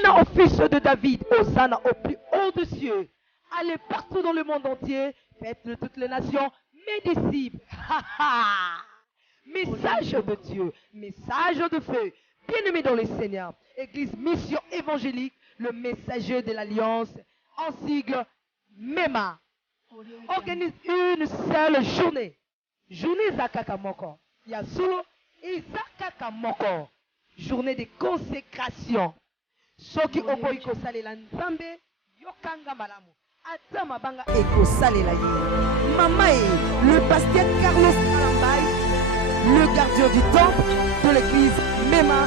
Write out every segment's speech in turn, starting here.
Hosanna au fils de David. Hosanna au plus haut des cieux. Allez partout dans le monde entier. Faites de toutes les nations mes disciples. Message de Dieu. Message de feu. Bien-aimés dans le Seigneur. Église Mission Évangélique. Le messager de l'Alliance. En sigle MEMA. Organise une seule journée. Journée Zakaka Moko. Yasulo et Zakaka Moko. Journée de consécration. Soki opo iko salela nzambe yokanga malamu. Ata mabanga eko salela ye. Mama le pasteur Carlos Kalambay, le gardien du temple de l'église MEMA,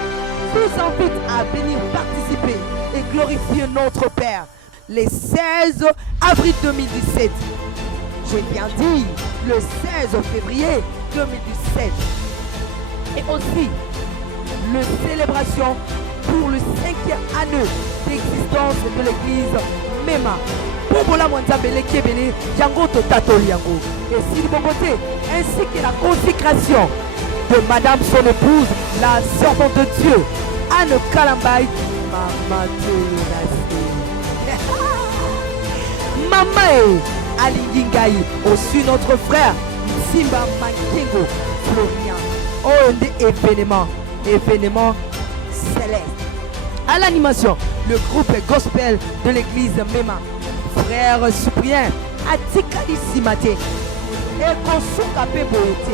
vous invite à venir participer et glorifier notre Père le 16 avril 2017. Je viens dire le 16 février 2017. Et aussi, la célébration pour le 5e année d'existence de l'église MEMA. Pobola Mwanzambele Kebele, Yango Totatoli Yango. Et s'il côté, ainsi que la consécration de Madame son épouse, la servante de Dieu, Anne Kalambay, Maman Maman Alingingaï, aussi notre frère Simba Mankengo Florian. Oh, événement céleste. À l'animation, le groupe gospel de l'église MEMA, frère Cyprien Atikali Simate et Konsuka Peboete.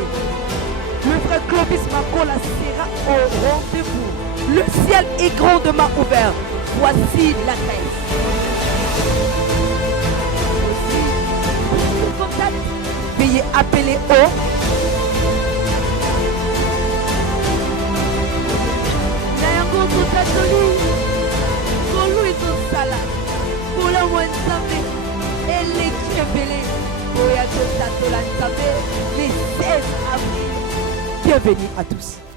Le frère Clovis Makola sera au rendez-vous. Le ciel est grandement ouvert. Voici la thèse. Veuillez appeler au 16 avril. Bienvenue à tous.